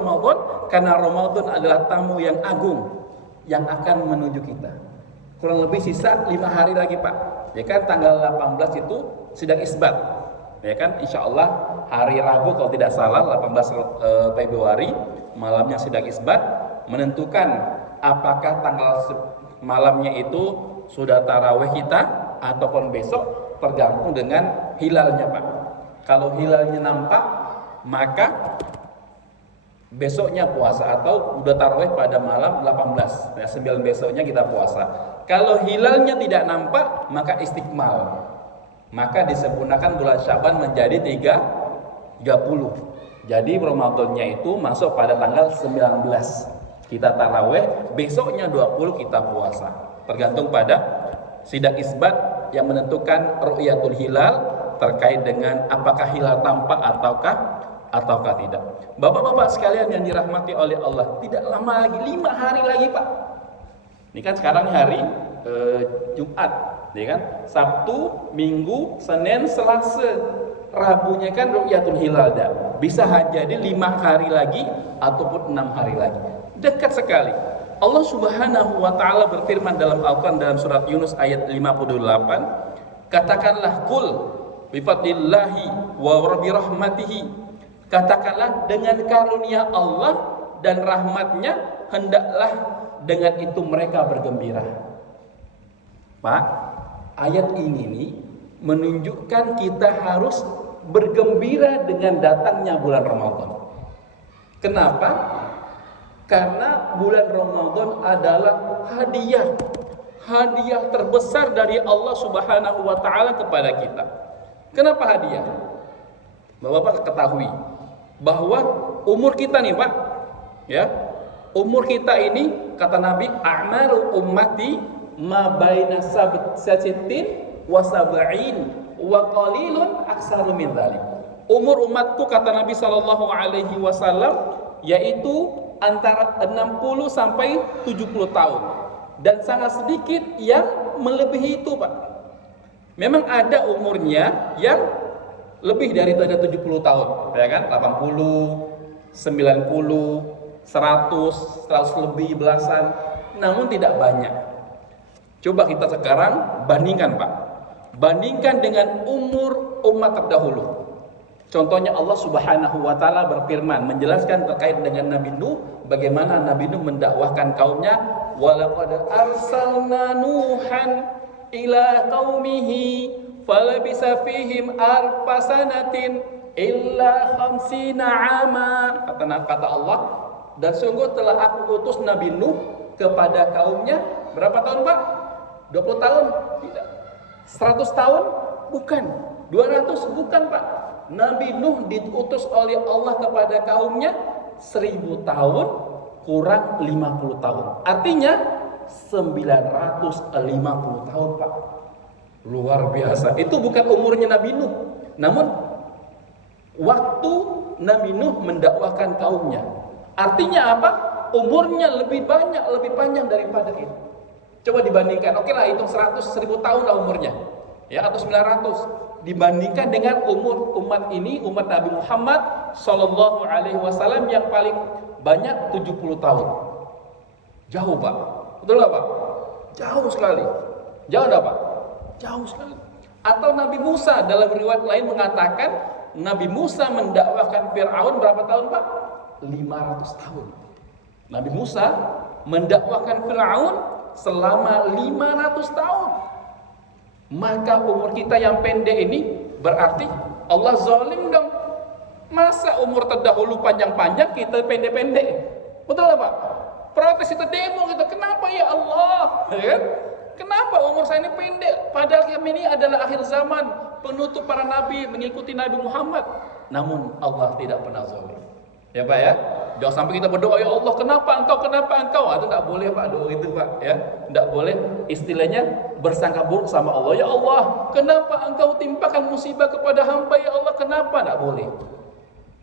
Ramadan karena Ramadan adalah tamu yang agung yang akan menuju kita. Kurang lebih sisa 5 hari lagi Pak. Ya kan tanggal 18 itu sidang isbat. Ya kan insyaallah hari Rabu kalau tidak salah 18 Februari malamnya sidang isbat menentukan apakah tanggal malamnya itu sudah tarawih kita ataupun besok tergantung dengan hilalnya Pak. Kalau hilalnya nampak maka besoknya puasa atau udah tarawih pada malam 18 ya 9 besoknya kita puasa. Kalau hilalnya tidak nampak maka istiqmal, maka disempurnakan bulan Syaban menjadi 30. Jadi Ramadannya itu masuk pada tanggal 19 kita tarawih, besoknya 20 kita puasa, tergantung pada sidang isbat yang menentukan ru'yatul hilal terkait dengan apakah hilal tampak ataukah tidak. Bapak-bapak sekalian yang dirahmati oleh Allah, tidak lama lagi, 5 hari lagi Pak. Ini kan sekarang hari Jumat, ya kan? Sabtu, Minggu, Senin, Selasa, Rabunya kan ru'yatul hilal dah. Bisa jadi 5 hari lagi ataupun 6 hari lagi. Dekat sekali. Allah Subhanahu wa taala berfirman dalam Al-Qur'an dalam surat Yunus ayat 58, katakanlah qul bifadlillahi wa birahmatihi, katakanlah dengan karunia Allah dan rahmatnya hendaklah dengan itu mereka bergembira. Pak, ayat ini nih menunjukkan kita harus bergembira dengan datangnya bulan Ramadan. Kenapa? Karena bulan Ramadan adalah hadiah terbesar dari Allah Subhanahu wa taala kepada kita. Kenapa hadiah? Bapak ketahui bahwa umur kita nih Pak, ya, umur kita ini kata Nabi, a'maru ummati ma baina sab'in wa sab'in wa qalilun aksaru min dzalik. Umur umatku kata Nabi sallallahu alaihi wasallam yaitu antara 60 sampai 70 tahun dan sangat sedikit yang melebihi itu Pak. Memang ada umurnya yang lebih dari 70 tahun, ya kan? 80, 90, 100 lebih belasan, namun tidak banyak. Coba kita sekarang bandingkan Pak. Bandingkan dengan umur umat terdahulu. Contohnya Allah Subhanahu wa taala berfirman menjelaskan terkait dengan Nabi Nuh, bagaimana Nabi Nuh mendakwahkan kaumnya, walaqad arsalna nuhan ila qaumihi falabisa fihim alfasanatin illa khamsina ama. Kata Allah, dan sungguh telah aku utus Nabi Nuh kepada kaumnya berapa tahun Pak? 20 tahun? Tidak. 100 tahun? Bukan. 200? Bukan Pak. Nabi Nuh diutus oleh Allah kepada kaumnya 1000 tahun kurang 50 tahun. Artinya 950 tahun Pak. Luar biasa. Itu bukan umurnya Nabi Nuh. Namun waktu Nabi Nuh mendakwahkan kaumnya. Artinya apa? Umurnya lebih banyak, lebih panjang daripada itu. Coba dibandingkan. Oke lah, hitung 1000 tahun lah umurnya. Ya, atau 900. Dibandingkan dengan umur umat ini, umat Nabi Muhammad sallallahu alaihi wasallam yang paling banyak 70 tahun. Jauh Pak. Betul nggak Pak? Jauh sekali. Jauh nggak Pak? Jauh sekali. Atau Nabi Musa dalam riwayat lain mengatakan Nabi Musa mendakwahkan Fir'aun berapa tahun Pak? 500 tahun. Nabi Musa mendakwahkan Fir'aun selama 500 tahun. Maka umur kita yang pendek ini berarti Allah zalim dong. Masa umur terdahulu panjang-panjang kita pendek-pendek? Betul nggak Pak? Protes itu demo gitu. Kenapa ya Allah? Ya? Kenapa umur saya ini pendek? Padahal kami ini adalah akhir zaman, penutup para nabi, mengikuti Nabi Muhammad. Namun Allah tidak pernah zalim. Ya Pak ya? Jangan sampai kita berdoa, ya Allah kenapa engkau? Itu enggak boleh Pak, doa itu Pak ya. Enggak boleh istilahnya bersangka buruk sama Allah. Ya Allah, kenapa engkau timpakan musibah kepada hamba ya Allah? Kenapa? Enggak boleh.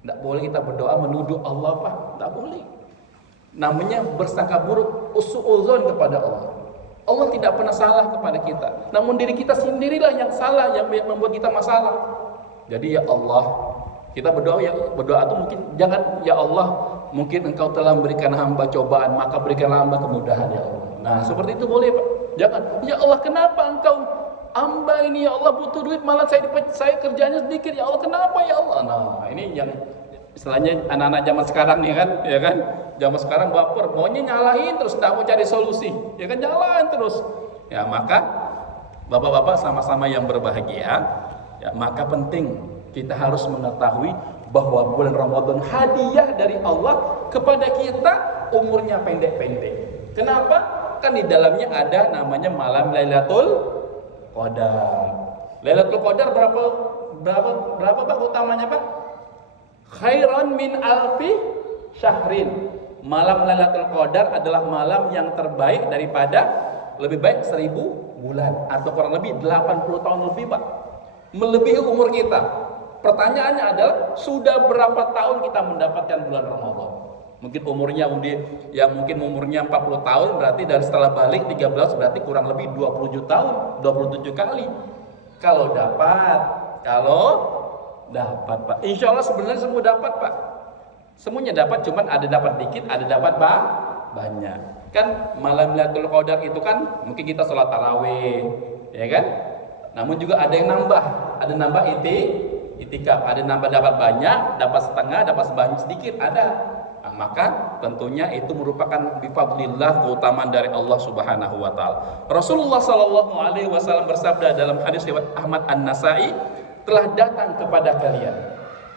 Enggak boleh kita berdoa menuduh Allah Pak, enggak boleh. Namanya bersangka buruk, usu'udzon kepada Allah. Allah tidak pernah salah kepada kita. Namun diri kita sendirilah yang salah, yang membuat kita masalah. Jadi ya Allah, kita berdoa itu mungkin jangan ya Allah mungkin engkau telah memberikan hamba cobaan, maka berikanlah hamba kemudahan ya Allah. Nah seperti itu boleh Pak. Jangan, ya Allah kenapa engkau hamba ini ya Allah butuh duit, malah saya kerjanya sedikit ya Allah, kenapa ya Allah. Nah ini yang istilahnya anak-anak zaman sekarang nih kan, ya kan, zaman sekarang baper, maunya nyalahin terus, tidak mau cari solusi, ya kan, jalan terus. Ya maka bapak-bapak sama-sama yang berbahagia, ya maka penting kita harus mengetahui bahwa bulan Ramadan hadiah dari Allah kepada kita, umurnya pendek-pendek. Kenapa? Kan di dalamnya ada namanya malam Lailatul Qadar. Lailatul Qadar berapa Pak utamanya Pak? Khairan min alfi syahrin. Malam Lailatul Qadar adalah malam yang terbaik daripada, lebih baik 1000 bulan atau kurang lebih 80 tahun lebih Pak. Melebihi umur kita. Pertanyaannya adalah sudah berapa tahun kita mendapatkan bulan Ramadan? Mungkin umurnya mungkin umurnya 40 tahun, berarti dari setelah balik 13 berarti kurang lebih 27 tahun, 27 kali. Kalau dapat Pak, insya Allah sebenarnya semua dapat Pak, semuanya dapat, cuman ada dapat dikit, ada dapat banyak. Kan malam Lailatul Qadar itu kan mungkin kita sholat tarawih, ya kan, namun juga ada yang nambah itikaf, ada nambah dapat banyak, dapat setengah, dapat sebanyak sedikit, ada. Nah, maka tentunya itu merupakan bifadlillah, keutamaan dari Allah Subhanahu wa taala. Rasulullah sallallahu alaihi wasallam bersabda dalam hadis riwayat Ahmad An-Nasai, telah datang kepada kalian,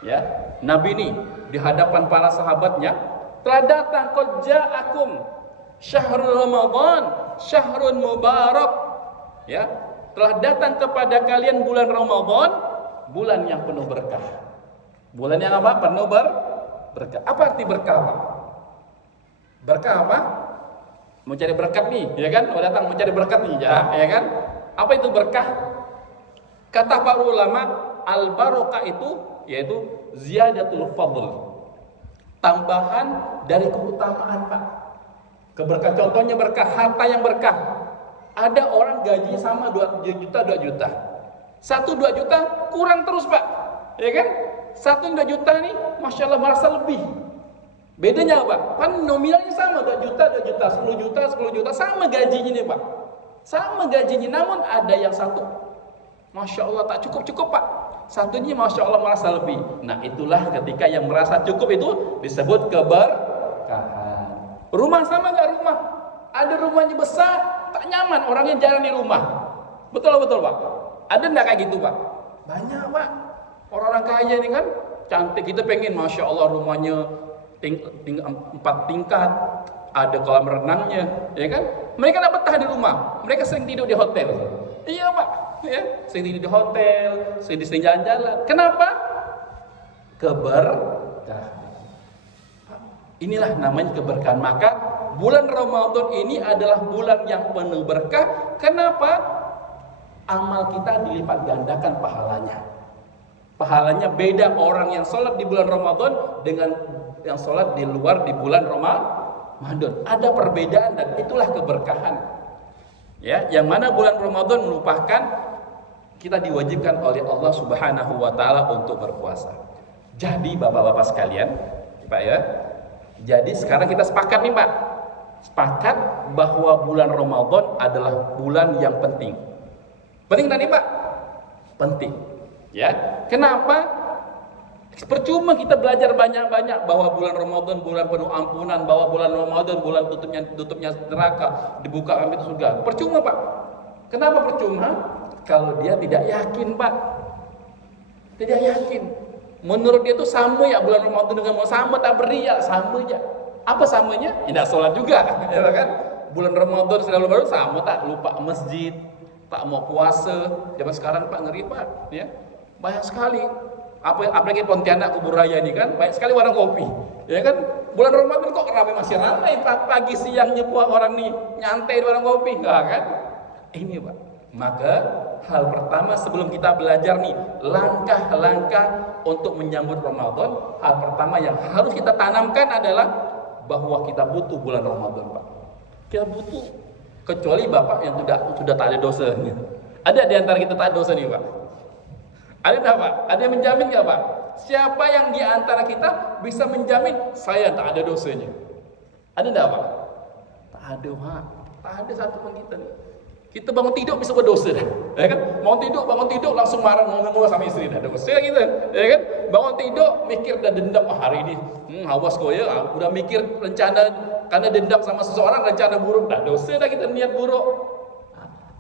ya, Nabi ini di hadapan para sahabatnya telah datang, qad ja'akum syahrul Ramadan syahrun mubarak, ya, telah datang kepada kalian bulan Ramadan, bulan yang penuh berkah. Bulan yang apa? Penuh berkah. Apa arti berkah Pak? Berkah apa? Mencari berkat nih, ya kan? Mau datang mencari berkat nih, ya kan? Apa itu berkah? Kata para ulama, al-barokah itu yaitu ziyadatul fadl, tambahan dari keutamaan Pak. Keberkah, contohnya berkah harta yang berkah. Ada orang gaji sama 2 juta, 2 juta. 1-2 juta kurang terus Pak, ya kan? 1-2 juta nih, Masya Allah merasa lebih. Bedanya apa? Kan nominalnya sama, 2 juta, 2 juta, 10 juta, 10 juta, sama gajinya nih Pak. Sama gajinya, namun ada yang satu, Masya Allah tak cukup Pak. Satunya Masya Allah merasa lebih. Nah itulah ketika yang merasa cukup itu disebut keberkahan. Rumah sama nggak rumah? Ada rumahnya besar, tak nyaman, orangnya jarang di rumah. Betul Pak? Ada nggak kayak gitu Pak? Banyak Pak. Orang-orang kaya ini kan cantik, kita pengen Masya Allah rumahnya 4 tingkat, ada kolam renangnya, ya kan? Mereka nggak betah di rumah, mereka sering tidur di hotel. Iya Pak, ya, sering tidur di hotel, sering jalan-jalan. Kenapa? Keberkahan. Inilah namanya keberkahan. Maka bulan Ramadan ini adalah bulan yang penuh berkah. Kenapa? Amal kita dilipat gandakan pahalanya. Pahalanya beda orang yang sholat di bulan Ramadan dengan yang sholat di luar di bulan Ramadan. Ada perbedaan dan itulah keberkahan. Ya, yang mana bulan Ramadan merupakan kita diwajibkan oleh Allah Subhanahu wa taala untuk berpuasa. Jadi Bapak-bapak sekalian, Pak ya. Jadi sekarang kita sepakat nih Pak. Sepakat bahwa bulan Ramadan adalah bulan yang penting. Penting tadi Pak? Penting. Ya. Kenapa? Percuma kita belajar banyak-banyak bahwa bulan Ramadan bulan penuh ampunan, bahwa bulan Ramadan bulan tutupnya neraka, dibuka pintu surga. Percuma Pak. Kenapa percuma? Kalau dia tidak yakin Pak. Tidak yakin. Menurut dia itu sama ya bulan Ramadan dengan mau sama tak beriak, sama aja. Apa samanya? Tidak sholat juga, ya kan? Bulan Ramadan selalu baru sama tak lupa masjid, tak mau puasa. Zaman sekarang Pak ngeri Pak, ya. Banyak sekali. Apalagi Pontianak Kubur Raya ini kan banyak sekali warung kopi, ya kan? Bulan Ramadan kok ramai, masih ramai pagi siangnya orang nih nyantai di warung kopi, enggak kan? Ini Pak. Maka hal pertama sebelum kita belajar nih langkah-langkah untuk menyambut Ramadan, hal pertama yang harus kita tanamkan adalah bahwa kita butuh bulan Ramadan Pak. Kita butuh, kecuali Bapak yang sudah tak ada dosa. Ada di antara kita tak ada dosa nih Pak? Ada nggak Pak? Ada yang menjamin nggak Pak? Siapa yang di antara kita bisa menjamin saya tak ada dosanya? Ada enggak, Pak? Tak ada, Pak. Tak ada satu pun kita nih. Kita bangun tidur bisa berdosa dah. Ya kan? Bangun tidur langsung marah ngomong-ngomong sama istri dah. Dosa kita. Ya kan? Bangun tidur mikir dah dendam hari ini. Awas kau ya, udah mikir rencana karena dendam sama seseorang rencana buruk dah. Dosa dah kita niat buruk.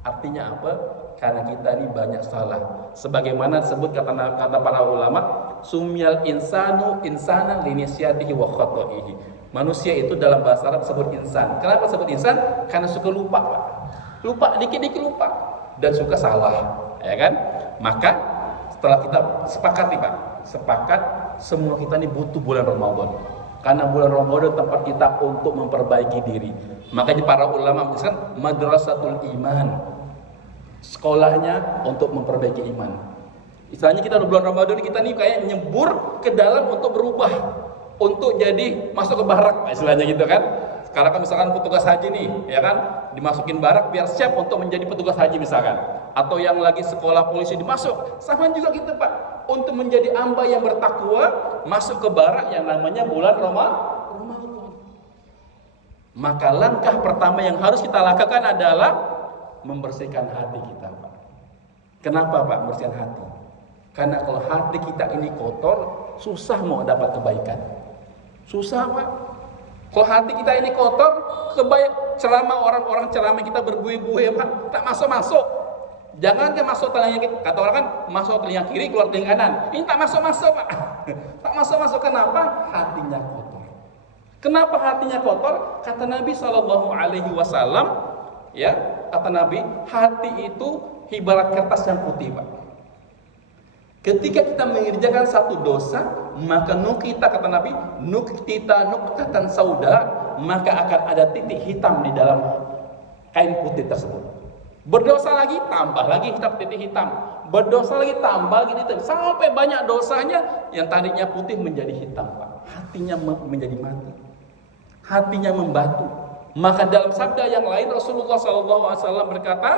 Artinya apa? Karena kita ini banyak salah. Sebagaimana disebut kata para ulama, sumyal insanu insanan linisyatihi wa khotoihi. Manusia itu dalam bahasa Arab disebut insan. Kenapa disebut insan? Karena suka lupa, Pak. Lupa, dikit-dikit lupa. Dan suka salah. Ya kan? Maka setelah kita sepakat nih, Pak. Sepakat semua kita ini butuh bulan Ramadan. Karena bulan Ramadan tempat kita untuk memperbaiki diri. Makanya para ulama menjelaskan madrasatul iman. Sekolahnya untuk memperbaiki iman. Istilahnya kita bulan Ramadan kita nih kayak nyebur ke dalam untuk berubah, untuk jadi masuk ke barak, istilahnya gitu kan. Sekarang kan misalkan petugas haji nih, ya kan, dimasukin barak biar siap untuk menjadi petugas haji misalkan. Atau yang lagi sekolah polisi dimasuk, sama juga gitu, Pak. Untuk menjadi hamba yang bertakwa, masuk ke barak yang namanya bulan Ramadan. Maka langkah pertama yang harus kita lakukan adalah membersihkan hati kita, Pak. Kenapa, Pak, membersihkan hati? Karena kalau hati kita ini kotor, susah mau dapat kebaikan. Susah, Pak. Kalau hati kita ini kotor, ceramah orang-orang ceramah kita berbuih-buih, Pak, tak masuk-masuk. Jangan kan masuk telinga kiri, kata orang kan masuk telinga kiri, keluar telinga kanan. Ini tak masuk-masuk, Pak. Tak masuk-masuk. Kenapa? Hatinya kotor. Kenapa hatinya kotor? Kata Nabi SAW, ya, kata Nabi, hati itu ibarat kertas yang putih, Pak. Ketika kita mengerjakan satu dosa, maka nukita, kata Nabi, nuktatan sauda, maka akan ada titik hitam di dalam kain putih tersebut. Berdosa lagi, tambah lagi titik hitam. Berdosa lagi, tambah lagi titik, sampai banyak dosanya yang tadinya putih menjadi hitam, Pak. Hatinya menjadi mati, hatinya membatu. Maka dalam sabda yang lain Rasulullah SAW berkata,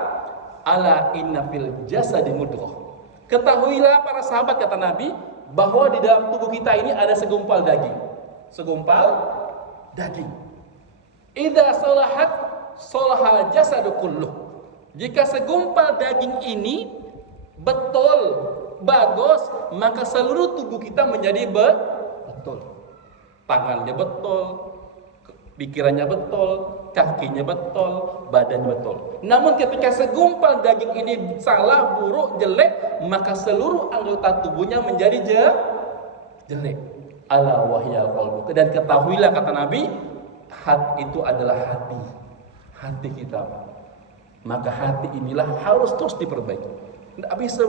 ala inna fil jasadi mudghah. Ketahuilah para sahabat, kata Nabi, bahwa di dalam tubuh kita ini ada segumpal daging. Segumpal daging. Idza salahat salahal jasadu kulluh. Jika segumpal daging ini betul, bagus, maka seluruh tubuh kita menjadi betul. Tangannya betul, pikirannya betul, kakinya betul, badannya betul. Namun ketika segumpal daging ini salah, buruk, jelek, maka seluruh anggota tubuhnya menjadi jelek. Ala wahyal qalbu. Dan ketahuilah, kata Nabi, hati itu adalah hati kita. Maka hati inilah harus terus diperbaiki. Tidak bisa,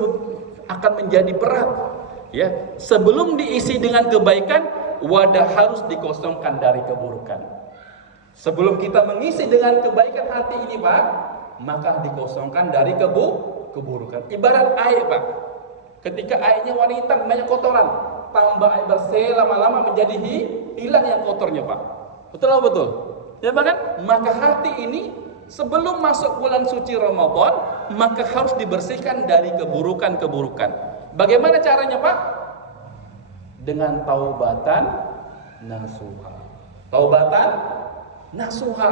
akan menjadi berat. Ya, sebelum diisi dengan kebaikan, wadah harus dikosongkan dari keburukan. Sebelum kita mengisi dengan kebaikan hati ini, Pak, maka dikosongkan dari keburukan. Ibarat air, Pak. Ketika airnya warna hitam, banyak kotoran, tambah air bersih, lama-lama menjadi hilang yang kotornya, Pak. Betul atau betul? Ya, Pak. Maka hati ini sebelum masuk bulan suci Ramadan, maka harus dibersihkan dari keburukan-keburukan. Bagaimana caranya, Pak? Dengan taubatan nasuha. Taubatan nasuha,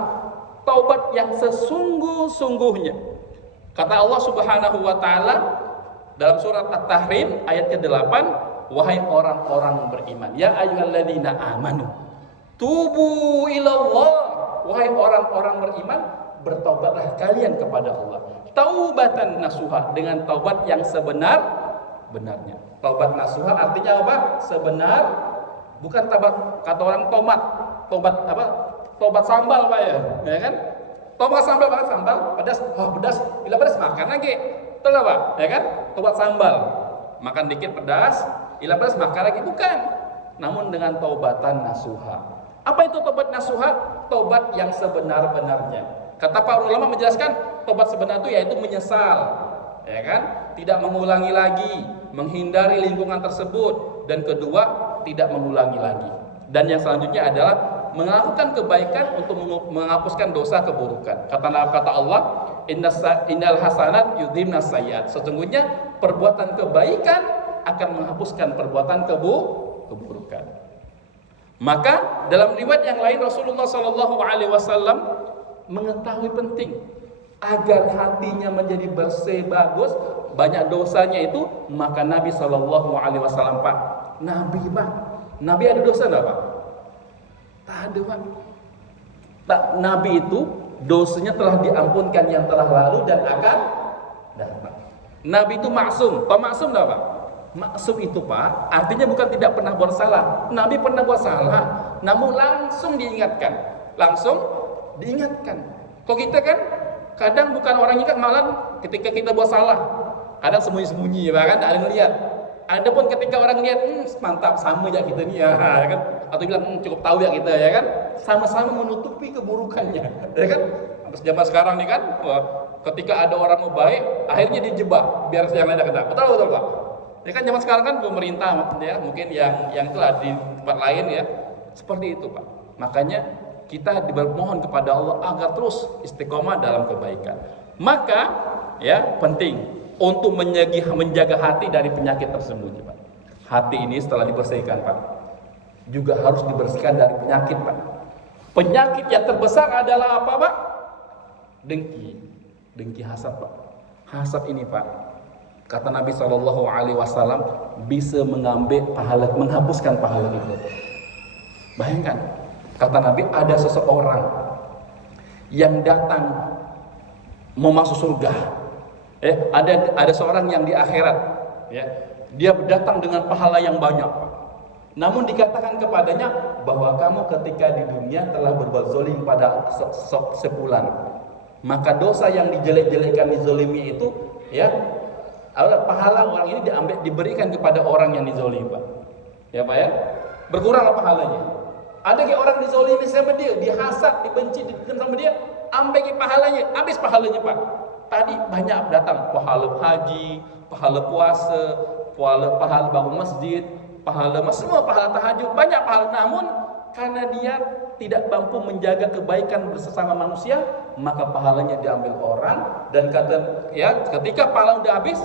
taubat yang sesungguh-sungguhnya. Kata Allah Subhanahu wa taala dalam surat At-Tahrim ayat ke-8, wahai orang-orang beriman, ya ayyuhalladzina amanu tubu ilallah, wahai orang-orang beriman, bertobatlah kalian kepada Allah. Taubatan nasuha, dengan taubat yang sebenar-benarnya. Taubat nasuha artinya apa? Sebenar, bukan taubat kata orang tobat apa? Tobat sambal, Pak, ya kan? Tobat sambal, Pak, sambal pedas, pedas, bila pedas makan lagi. Betul Pak, ya kan? Tobat sambal, makan dikit pedas, bila pedas makan lagi, bukan. Namun dengan taubatan nasuha. Apa itu tobat nasuha? Tobat yang sebenar-benarnya. Kata para ulama menjelaskan, tobat sebenar itu yaitu menyesal, ya kan? Tidak mengulangi lagi, menghindari lingkungan tersebut, dan kedua, tidak mengulangi lagi. Dan yang selanjutnya adalah melakukan kebaikan untuk menghapuskan dosa keburukan. Kata Allah, innal hasanat yudhibnas sayyi'at. Sesungguhnya perbuatan kebaikan akan menghapuskan perbuatan keburukan. Maka dalam riwayat yang lain Rasulullah Shallallahu Alaihi Wasallam mengetahui penting agar hatinya menjadi bersih, bagus, banyak dosanya itu, maka Nabi Shallallahu Alaihi Wasallam Pak, Nabi ada dosa nggak Pak? Tak ada Pak. Nabi itu dosanya telah diampunkan yang telah lalu dan akan datang. Nabi itu maksum. Pak maksum nggak Pak? Maksum itu Pak, artinya bukan tidak pernah buat salah. Nabi pernah buat salah, namun langsung diingatkan. Kalau kita kan kadang bukan orang ingat, malah ketika kita buat salah, kadang sembunyi-sembunyi, bahkan ada yang lihat. Adapun ketika orang lihat, mantap sama ya kita nih ya, kan? Atau bilang cukup tahu ya kita ya kan, sama-sama menutupi keburukannya, ya kan? Zaman sekarang nih kan, ketika ada orang mau baik, akhirnya dijebak biar yang lain kena. Betul Pak? Ya kan zaman sekarang kan pemerintah ya, mungkin yang itulah di tempat lain ya, seperti itu Pak. Makanya kita bermohon kepada Allah agar terus istiqomah dalam kebaikan. Maka ya penting untuk menjaga hati dari penyakit tersembunyi Pak. Hati ini setelah dibersihkan Pak, juga harus dibersihkan dari penyakit Pak. Penyakit yang terbesar adalah apa Pak? Dengki hasad Pak. Hasad ini Pak, kata Nabi Shallallahu Alaihi Wasallam, bisa menghapuskan pahala itu. Bayangkan, kata Nabi, ada seseorang yang datang mau masuk surga. Ada seorang yang di akhirat, ya, dia datang dengan pahala yang banyak. Namun dikatakan kepadanya bahwa kamu ketika di dunia telah berbuat zalim pada sebulan, maka dosa yang dijelek-jelekan, dizolimi itu, ya, pahala orang ini diberikan kepada orang yang dizolimi Pak. Ya Pak ya, berkuranglah pahalanya. Ada orang dizolimi sama dia, dihasad, dibenci, ditekan sama dia, ambil pahalanya, habis pahalanya Pak. Tadi banyak datang pahala haji, pahala puasa, pahala bangun masjid, semua pahala tahajud, banyak pahala. Namun karena dia tidak mampu menjaga kebaikan bersama manusia, maka pahalanya diambil orang. Dan ketika pahala udah habis,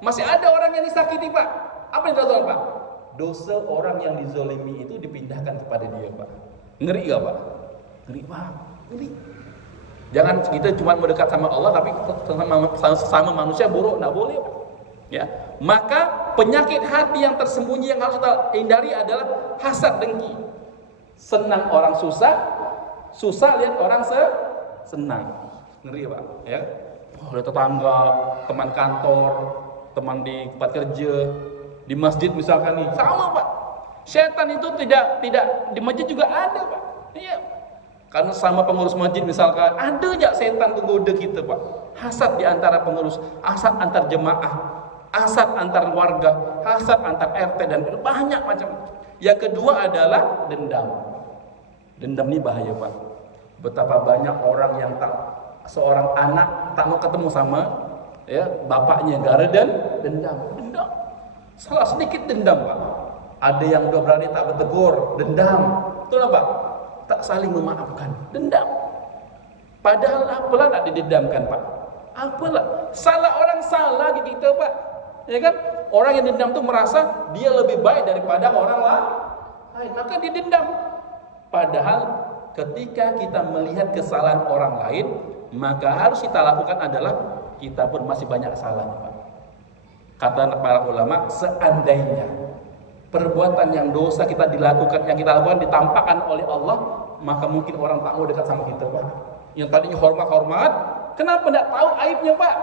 masih ada orang yang disakiti Pak. Apa yang dilakukan Pak? Dosa orang yang dizolimi itu dipindahkan kepada dia Pak. Ngeri gak Pak? Ngeri Pak, ngeri. Jangan kita cuma mendekat sama Allah, tapi sama manusia buruk, nggak boleh Pak. Ya, maka penyakit hati yang tersembunyi yang harus kita hindari adalah hasad, dengki. Senang orang susah lihat orang senang. Ngeri Pak, ya. Lihat tetangga, teman kantor, teman di tempat kerja, di masjid misalkan nih, sama Pak. Setan itu tidak di masjid juga ada Pak. Iya. Karena sama pengurus masjid misalkan, ada aja setan menggoda kita Pak. Hasad di antara pengurus, hasad antar jemaah, hasad antar warga, hasad antar RT, dan banyak macam. Yang kedua adalah dendam. Dendam ini bahaya Pak. Betapa banyak orang yang seorang anak tak mau ketemu sama ya bapaknya gara dendam. Salah sedikit dendam Pak. Ada yang udah berani tak bertegur, dendam. Itulah Pak. Tak saling memaafkan, dendam. Padahal apalah nak didendamkan Pak? Apalah? Salah orang salah kita Pak. Ya kan? Orang yang dendam itu merasa dia lebih baik daripada orang lain, maka dia dendam. Padahal ketika kita melihat kesalahan orang lain, maka harus kita lakukan adalah kita pun masih banyak salahnya Pak. Kata para ulama, seandainya perbuatan yang dosa kita lakukan ditampakkan oleh Allah, maka mungkin orang tak mau dekat sama kita Pak. Yang tadinya hormat, kenapa tidak tahu aibnya Pak?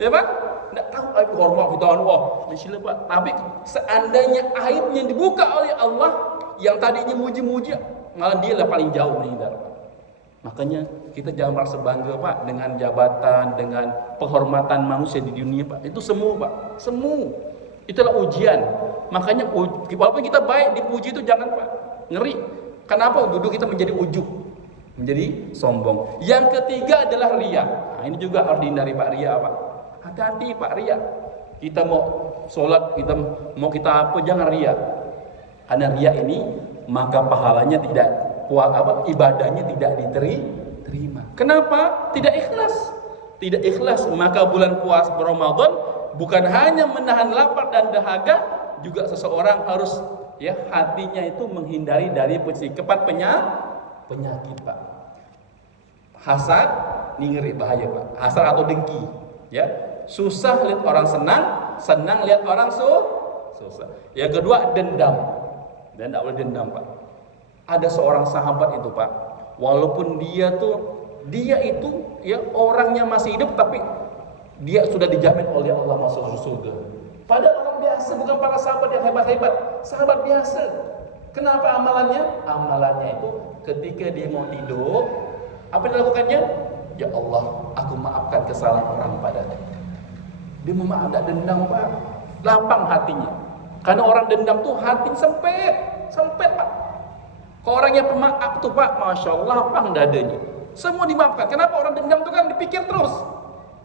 Ya Pak, tidak tahu aib hormat kita Allah, bismillah Pak. Tapi seandainya aibnya dibuka oleh Allah, yang tadinya muji-muji, malah dia lah paling jauh menghindar. Makanya kita jangan merasa bangga Pak dengan jabatan, dengan penghormatan manusia di dunia Pak. Itu semu Pak, semu. Itulah ujian. Makanya walaupun kita baik dipuji itu jangan Pak, ngeri. Kenapa? Duduk kita menjadi ujub, menjadi sombong. Yang ketiga adalah riya. Nah, ini juga harus dihindari Pak, riya Pak. Hati-hati Pak, riya. Kita mau sholat, kita apa, jangan riya. Karena riya ini maka pahalanya ibadahnya tidak diterima. Kenapa? Tidak ikhlas. Tidak ikhlas, maka bulan puasa Ramadan bukan hanya menahan lapar dan dahaga, juga seseorang harus ya hatinya itu menghindari dari sifat penyakit, Pak. Hasad, ini ngeri bahaya, Pak. Hasad atau dengki, ya. Susah lihat orang senang, senang lihat orang susah. Yang kedua, dendam. Dan tidak boleh dendam, Pak. Ada seorang sahabat itu, Pak, walaupun dia itu ya orangnya masih hidup, tapi dia sudah dijamin oleh Allah masuk surga. Padahal orang biasa, bukan para sahabat yang hebat-hebat, sahabat biasa. Kenapa amalannya? Amalannya itu ketika dia mau tidur, apa yang dilakukannya? Ya Allah, aku maafkan kesalahan orang padaku. Dia memaafkan, dendam, Pak. Lapang hatinya. Karena orang dendam tuh hati sempit, Pak. Kalau orang yang pemaaf tuh, Pak, Masya Allah, lapang dadanya. Semua dimaafkan. Kenapa? Orang dendam tuh kan dipikir terus.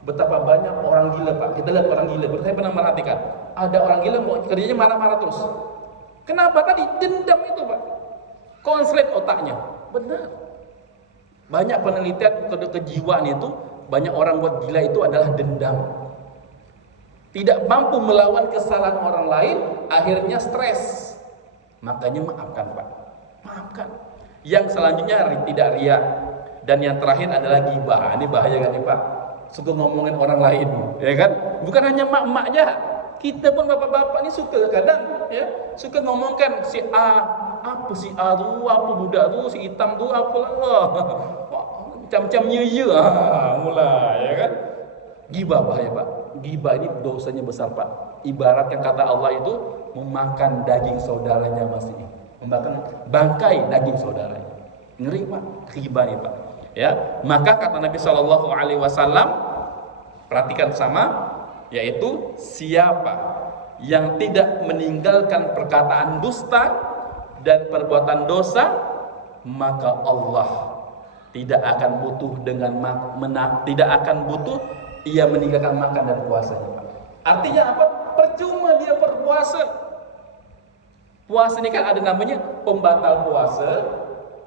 Betapa banyak orang gila, Pak. Kita lihat orang gila. Saya pernah merhatikan. Ada orang gila mau kerjanya marah-marah terus. Kenapa? Tadi dendam itu, Pak. Konslet otaknya. Benar. Banyak penelitian kejiwaan itu, banyak orang buat gila itu adalah dendam. Tidak mampu melawan kesalahan orang lain, akhirnya stres. Makanya maafkan, Pak. Maafkan. Yang selanjutnya tidak riya. Dan yang terakhir adalah ghibah. Ini bahaya kan nih, Pak? Suka ngomongin orang lain, ya kan? Bukan hanya mak-maknya, kita pun bapak-bapak ini suka kadang, ya, suka ngomongkan si A, apa si A tu, apa budak tu, si hitam tu, apa lah, macam-macam ya, mulai, ya kan? Ghibah bahaya, Pak. Ghibah ini dosanya besar, Pak. Ibarat yang kata Allah itu memakan daging saudaranya masih, memakan bangkai daging saudaranya. Ngeri, Pak. Ghibah nih, Pak. Ya, maka kata Nabi Shallallahu Alaihi Wasallam, perhatikan sama, yaitu siapa yang tidak meninggalkan perkataan dusta dan perbuatan dosa, maka Allah tidak akan butuh tidak akan butuh ia meninggalkan makan dan puasanya. Artinya apa? Percuma dia berpuasa. Puasa ini kan ada namanya pembatal puasa,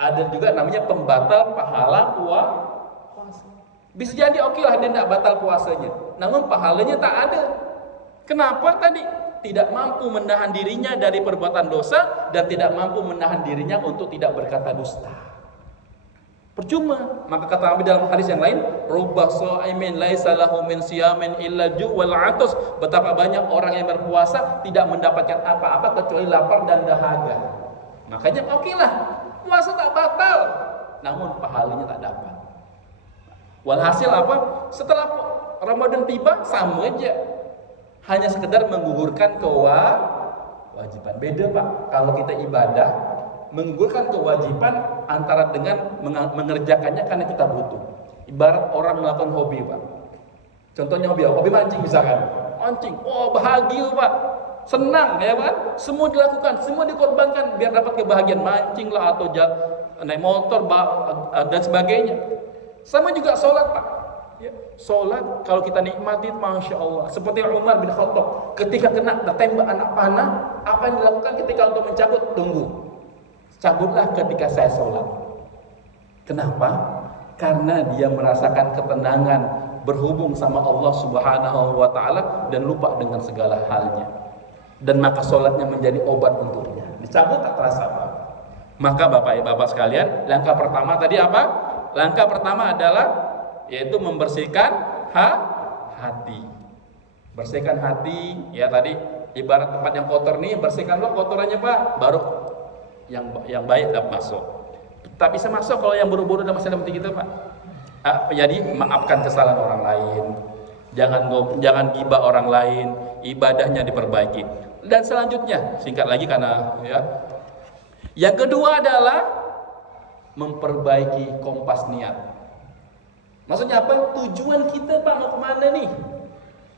ada juga namanya pembatal pahala puasa. Bisa jadi oke lah dia tidak batal puasanya, namun pahalanya tak ada. Kenapa? Tadi tidak mampu menahan dirinya dari perbuatan dosa dan tidak mampu menahan dirinya untuk tidak berkata dusta. Percuma. Maka kata Nabi dalam hadis yang lain, rubba shaimin laisa lahu min siyamin illa ju' wal 'atas. Betapa banyak orang yang berpuasa tidak mendapatkan apa-apa kecuali lapar dan dahaga. Makanya oke lah, puasa tak batal, namun pahalanya tak dapat. Walhasil apa? Setelah Ramadan tiba sama aja, hanya sekedar menggugurkan kewajiban. Beda, Pak, kalau kita ibadah menggugurkan kewajiban antara dengan mengerjakannya karena kita butuh. Ibarat orang melakukan hobi, Pak. Contohnya hobi mancing misalkan. Mancing, oh bahagia, Pak. Senang, ya kan? Semua dilakukan, semua dikorbankan biar dapat kebahagiaan, mancing lah atau naik motor dan sebagainya. Sama juga sholat, Pak. Ya, sholat kalau kita nikmati, Masya Allah. Seperti Umar bin Khattab, ketika kena tembak anak panah, apa yang dilakukan ketika untuk mencabut? Tunggu, cabutlah ketika saya sholat. Kenapa? Karena dia merasakan ketenangan berhubung sama Allah Subhanahu wa Ta'ala dan lupa dengan segala halnya. Dan maka sholatnya menjadi obat untuknya. Dicabut tak terasa apa. Maka bapak sekalian, langkah pertama tadi apa? Langkah pertama adalah yaitu membersihkan hati. Bersihkan hati, ya tadi ibarat tempat yang kotor nih, bersihkanlah kotorannya, Pak, baru yang baik dapat masuk. Tak bisa masuk kalau yang buru-buru dan masih dalam hati kita, Pak. Jadi maafkan kesalahan orang lain. Jangan ghibah orang lain, ibadahnya diperbaiki. Dan selanjutnya, singkat lagi karena ya. Yang kedua adalah memperbaiki kompas niat. Maksudnya apa? Tujuan kita, Pak, mau kemana nih?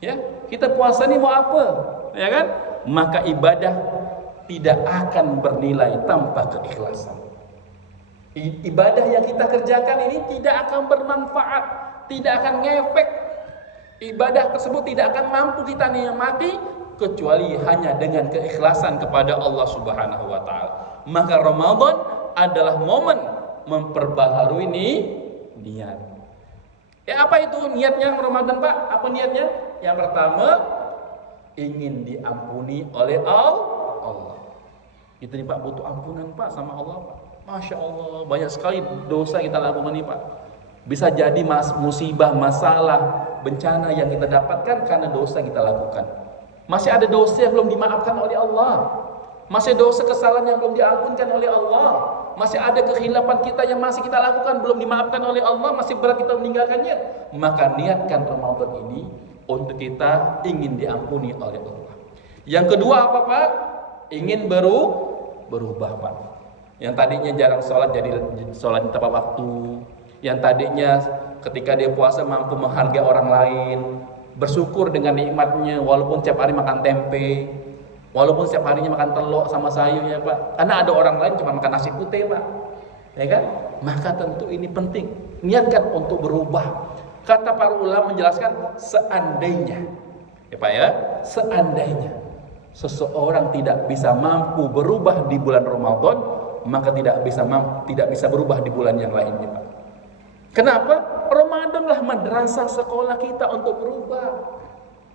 Ya, kita puasa nih mau apa? Ya kan? Maka ibadah tidak akan bernilai tanpa keikhlasan. Ibadah yang kita kerjakan ini tidak akan bermanfaat, tidak akan ngefek. Ibadah tersebut tidak akan mampu kita nikmati kecuali hanya dengan keikhlasan kepada Allah Subhanahu wa Ta'ala. Maka Ramadan adalah momen memperbaharui niat. Ya, apa itu niatnya Ramadan, Pak? Apa niatnya? Yang pertama, ingin diampuni oleh Allah. Kita nih Pak butuh ampunan Pak sama Allah Pak. Masya Allah, banyak sekali dosa kita lakukan nih Pak. Bisa jadi musibah, masalah, bencana yang kita dapatkan karena dosa yang kita lakukan. Masih ada dosa yang belum dimaafkan oleh Allah. Masih dosa kesalahan yang belum diampunkan oleh Allah. Masih ada kekhilafan kita yang masih kita lakukan belum dimaafkan oleh Allah, masih berat kita meninggalkannya. Maka niatkan Ramadan ini untuk kita ingin diampuni oleh Allah. Yang kedua apa Pak? Ingin berubah Pak. Yang tadinya jarang sholat jadi sholat tepat waktu. Yang tadinya ketika dia puasa mampu menghargai orang lain, bersyukur dengan nikmatnya walaupun setiap hari makan tempe, walaupun setiap harinya makan telur sama sayur ya Pak. Karena ada orang lain cuma makan nasi putih Pak. Ya kan? Maka tentu ini penting. Niatkan untuk berubah. Kata para ulama menjelaskan seandainya ya Pak ya, seandainya seseorang tidak bisa mampu berubah di bulan Ramadan, maka tidak bisa berubah di bulan yang lainnya Pak. Kenapa? Ramadanlah madrasah sekolah kita untuk berubah.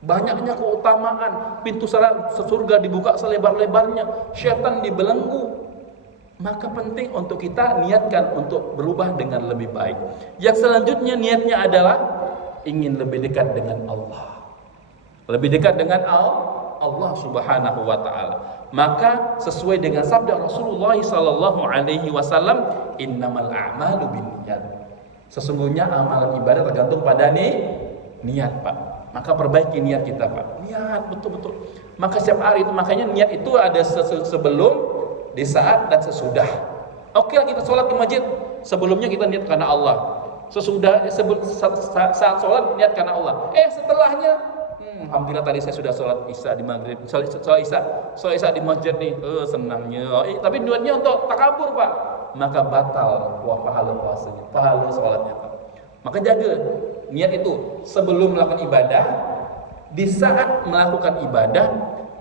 Banyaknya keutamaan, pintu surga dibuka selebar-lebarnya, syaitan dibelenggu. Maka penting untuk kita niatkan untuk berubah dengan lebih baik. Yang selanjutnya niatnya adalah ingin lebih dekat dengan Allah. Lebih dekat dengan Allah Subhanahu wa taala. Maka sesuai dengan sabda Rasulullah sallallahu alaihi wasallam, innamal a'malu binniyat. Sesungguhnya amalan ibadah tergantung pada niat Pak. Maka perbaiki niat kita Pak. Niat betul-betul. Maka setiap hari itu, makanya niat itu ada sebelum, di saat, dan sesudah. Oke lah kita sholat di masjid, sebelumnya kita niat karena Allah. Sesudah saat sholat niat karena Allah. Setelahnya alhamdulillah tadi saya sudah sholat isya di maghrib, sholat isya di masjid nih, senangnya. Tapi niatnya untuk takabur Pak, maka batal pahala puasanya, pahala sholatnya Pak. Maka jaga niat itu sebelum melakukan ibadah, di saat melakukan ibadah,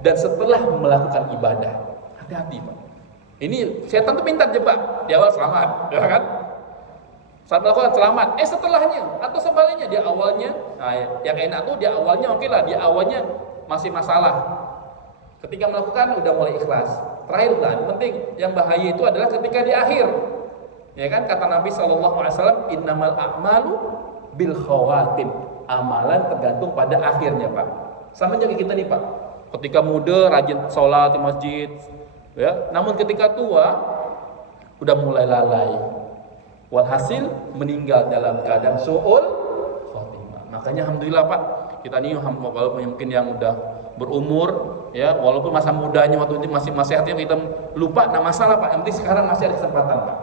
dan setelah melakukan ibadah. Hati-hati Pak. Ini setan tuh pintar jebak. Di awal selamat, ya kan? Saat melakukan selamat, setelahnya atau sebaliknya, di awalnya, yang enak tuh di awalnya oke lah, di awalnya masih masalah. Ketika melakukan udah mulai ikhlas. Terakhir lah, penting yang bahaya itu adalah ketika di akhir. Ya kan kata Nabi SAW, innamal a'malu bil khawatim. Amalan tergantung pada akhirnya Pak. Sama juga kita nih Pak. Ketika muda rajin sholat di masjid, ya. Namun ketika tua udah mulai lalai. Walhasil meninggal dalam keadaan su'ul khotimah. Makanya alhamdulillah Pak, kita nih walaupun mungkin yang udah berumur, ya walaupun masa mudanya waktu itu masih sehatnya kita lupa, nah masalah Pak. Yang penting sekarang masih ada kesempatan Pak.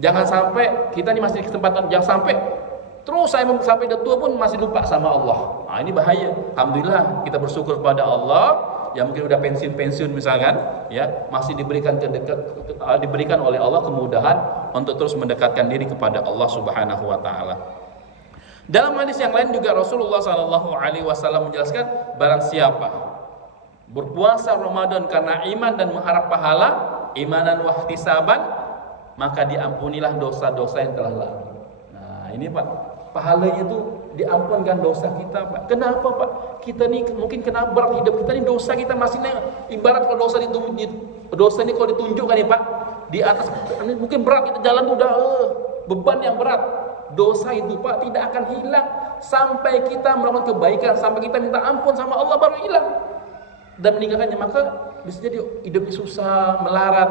Jangan sampai kita nih masih ada kesempatan, jangan sampai terus saya sampai udah tua pun masih lupa sama Allah. Nah ini bahaya. Alhamdulillah kita bersyukur kepada Allah. Yang mungkin udah pensiun misalkan, ya masih diberikan oleh Allah kemudahan untuk terus mendekatkan diri kepada Allah Subhanahu wa taala. Dalam hadis yang lain juga Rasulullah sallallahu alaihi wasallam menjelaskan, barang siapa berpuasa Ramadan karena iman dan mengharap pahala, imanan wa ihtisaban, maka diampunilah dosa-dosa yang telah lalu. Nah, ini Pak, pahalanya itu diampunkan dosa kita Pak. Kenapa Pak? Kita nih mungkin kena berat hidup kita nih, dosa kita masih ibarat kalau dosa ini kalau ditunjukkan nih Pak, di atas ini mungkin berat, kita jalan tuh udah beban yang berat. Dosa itu Pak tidak akan hilang sampai kita melakukan kebaikan, sampai kita minta ampun sama Allah baru hilang dan meninggalkannya. Maka bisa jadi hidupnya susah, melarat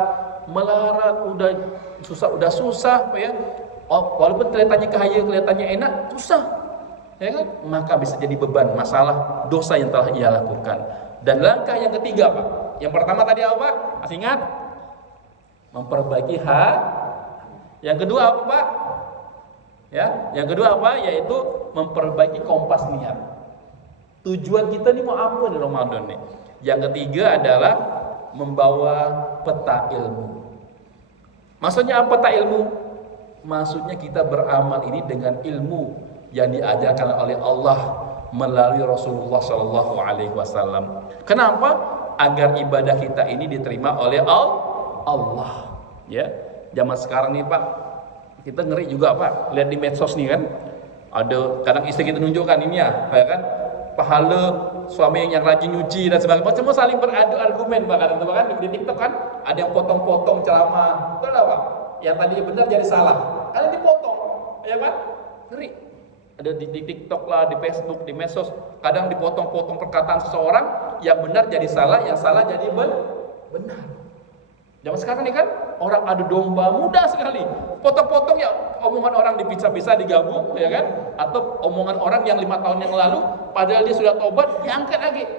udah susah Pak ya. Walaupun kelihatannya kaya, kelihatannya enak, susah, ya kan? Maka bisa jadi beban, masalah, dosa yang telah ia lakukan. Dan langkah yang ketiga Pak, yang pertama tadi apa? Masih ingat? Memperbaiki Yang kedua apa Pak? Ya, yang kedua apa? Yaitu memperbaiki kompas niat. Tujuan kita nih mau apa di Ramadan nih? Yang ketiga adalah membawa peta ilmu. Maksudnya apa peta ilmu? Maksudnya kita beramal ini dengan ilmu yang diajarkan oleh Allah melalui Rasulullah Shallallahu Alaihi Wasallam. Kenapa? Agar ibadah kita ini diterima oleh Allah. Ya, zaman sekarang nih Pak, kita ngeri juga Pak. Lihat di medsos nih kan, ada kadang istri kita nunjukkan ini ya kan, pahala suami yang rajin nyuci dan sebagainya, semua saling beradu argumen bahkan di TikTok kan ada yang potong-potong ceramah, betul apa? Yang tadinya benar jadi salah, ada dipotong, ya kan? Ngeri. Ada di TikTok lah, di Facebook, di medsos, kadang dipotong-potong perkataan seseorang, yang benar jadi salah, yang salah jadi benar. Zaman sekarang ini kan orang adu domba, mudah sekali. Potong-potong ya omongan orang dipisah-pisah, digabung, ya kan? Atau omongan orang yang 5 tahun yang lalu, padahal dia sudah tobat, diangkat lagi.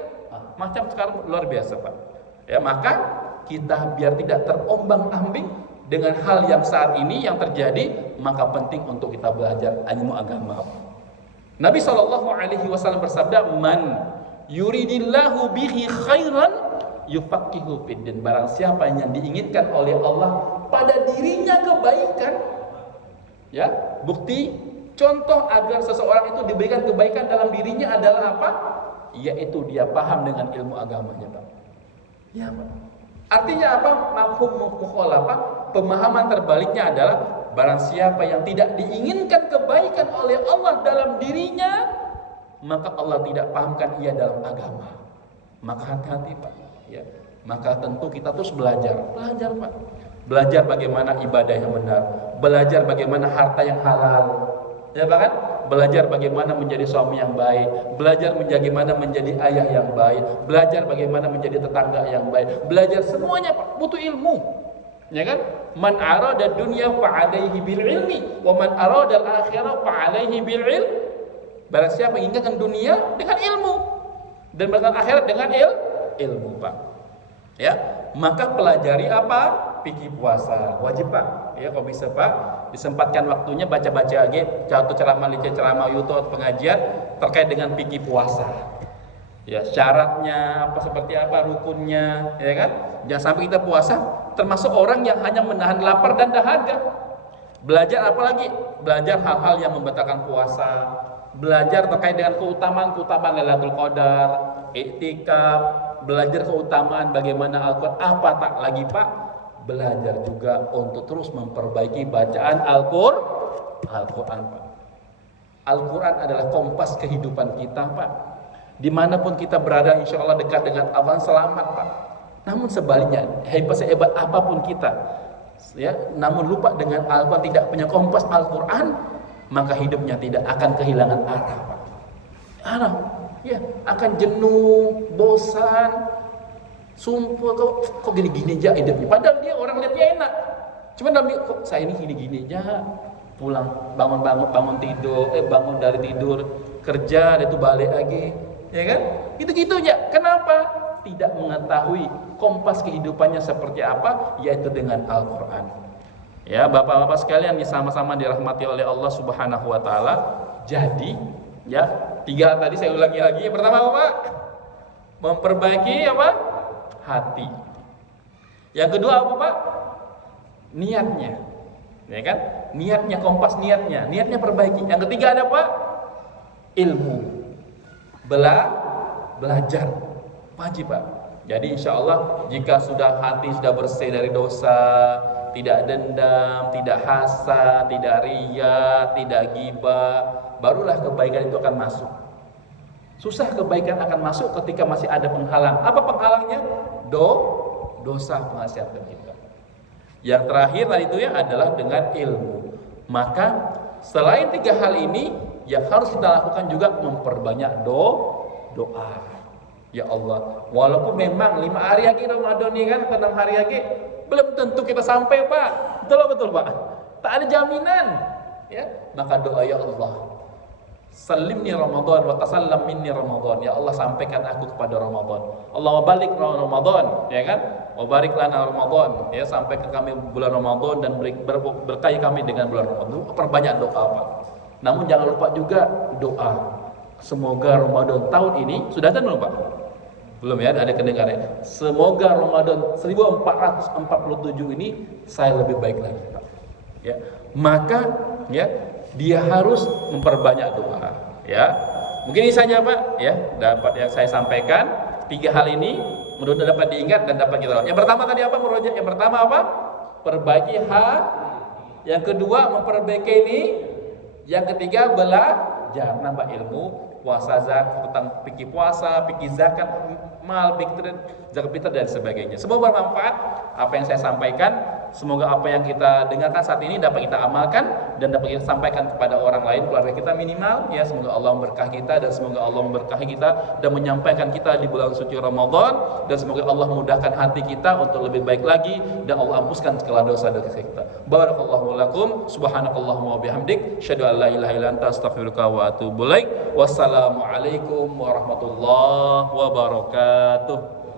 Macam sekarang luar biasa, Pak. Ya, maka kita biar tidak terombang-ambing dengan hal yang saat ini yang terjadi, maka penting untuk kita belajar ilmu agama. Nabi SAW bersabda, "Man yuridillahu bihi khairan yufaqihu fiddin." Barang siapa yang diinginkan oleh Allah pada dirinya kebaikan, ya, bukti contoh agar seseorang itu diberikan kebaikan dalam dirinya adalah apa? Yaitu dia paham dengan ilmu agamanya, Pak. Ya, Pak. Artinya apa? Mafhum mukhalafah, pemahaman terbaliknya adalah barang siapa yang tidak diinginkan kebaikan oleh Allah dalam dirinya, maka Allah tidak pahamkan ia dalam agama. Maka hati-hati, Pak. Ya. Maka tentu kita terus belajar, Pak. Belajar bagaimana ibadah yang benar, belajar bagaimana harta yang halal, ya Pak kan? Belajar bagaimana menjadi suami yang baik, belajar bagaimana menjadi ayah yang baik, belajar bagaimana menjadi tetangga yang baik, belajar semuanya, Pak. Butuh ilmu, ya kan? Man arada dunya fa alaihi bil ilmi, wa man arada al akhirah fa alaihi bil ilm. Barang siapa inginkan dunia dengan ilmu dan barang akhirat dengan ilmu, Pak. Ya, maka pelajari apa? Fikih puasa wajib, Pak. Ya, kalau bisa, Pak, disempatkan waktunya baca-baca lagi atau ceramah YouTube, pengajian terkait dengan fikih puasa. Ya, syaratnya apa, seperti apa, rukunnya, ya kan? Jangan sampai kita puasa termasuk orang yang hanya menahan lapar dan dahaga. Belajar apa lagi? Belajar hal-hal yang membatalkan puasa. Belajar terkait dengan keutamaan Lailatul Qadar, iktikaf, belajar keutamaan bagaimana Al-Qur'an, apa tak lagi, Pak? Belajar juga untuk terus memperbaiki bacaan Al-Quran, Pak. Al-Quran adalah kompas kehidupan kita, Pak. Dimanapun kita berada, insya Allah dekat dengan Allah, selamat, Pak. Namun sebaliknya, sehebat apapun kita, ya, namun lupa dengan Al-Quran, tidak punya kompas Al-Quran, maka hidupnya tidak akan kehilangan arah, Pak. Arah, ya, akan jenuh, bosan, sumpah, kok gini-gini aja hidupnya. Padahal dia orang lihatnya enak. Cuma dalam dia, kok saya ini gini-gini aja. Pulang, bangun tidur, bangun dari tidur, kerja, itu balik lagi, ya kan? Gitu-gitu aja. Kenapa? Tidak mengetahui kompas kehidupannya seperti apa, yaitu dengan Al-Quran. Ya, bapak-bapak sekalian, sama-sama dirahmati oleh Allah Subhanahu Wa Taala. Jadi, ya, 3 hal tadi saya ulangi lagi. Yang pertama apa? Memperbaiki apa? Hati. Yang kedua apa, Pak? Niatnya, ya kan? Niatnya, kompas niatnya perbaiki. Yang ketiga ada apa? Ilmu. Belajar. Wajib, Pak. Jadi insya Allah jika sudah hati sudah bersih dari dosa, tidak dendam, tidak hasad, tidak riya, tidak ghibah, barulah kebaikan itu akan masuk. Susah kebaikan akan masuk ketika masih ada penghalang. Apa penghalangnya? Dosa penghasiat kita. Yang terakhir tadi itu ya adalah dengan ilmu. Maka selain 3 hal ini, yang harus kita lakukan juga memperbanyak doa. Ya Allah, walaupun memang 5 hari lagi Ramadan ini kan, 6 hari lagi, belum tentu kita sampai, Pak. Betul, Pak. Tak ada jaminan. Ya, maka doa, ya Allah, salimni Ramadan wa tasallam minni Ramadan. Ya Allah, sampaikan aku kepada Ramadan. Allahumma barik Ramadan, ya kan? Wa barik lana Ramadan. Ya, sampai ke kami bulan Ramadan dan berkahi kami dengan bulan Ramadan. Perbanyak doa, Pak. Namun jangan lupa juga doa. Semoga Ramadan tahun ini sudah ada belum, Pak? Belum ya, ada kedengarannya. Semoga Ramadan 1447 ini saya lebih baik lagi, Pak. Ya. Maka ya, dia harus memperbanyak doa, ya. Mungkin ini saja, Pak, ya, dapat yang saya sampaikan. 3 hal ini mudah-mudahan dapat diingat dan dapat kita lakukan. Yang pertama tadi apa, Murojaah? Yang pertama apa? Perbaiki hati. Yang kedua memperbaiki ini. Yang ketiga belajar, nambah ilmu. puasa zakat, tentang fikih puasa, fikih zakat mal, fikih zakat fitrah dan sebagainya. Semoga bermanfaat apa yang saya sampaikan. Semoga apa yang kita dengarkan saat ini dapat kita amalkan dan dapat kita sampaikan kepada orang lain, keluarga kita minimal ya. Semoga Allah memberkahi kita dan semoga Allah memberkahi kita dan menyampaikan kita di bulan suci Ramadan, dan semoga Allah mudahkan hati kita untuk lebih baik lagi dan Allah hapuskan segala dosa-dosa kita. Barakallahu lakum, subhanakallahumma wa bihamdik, syadu an la ilaha illa anta, astaghfiruka wa atubu ilaik. Wassalamualaikum warahmatullahi wabarakatuh.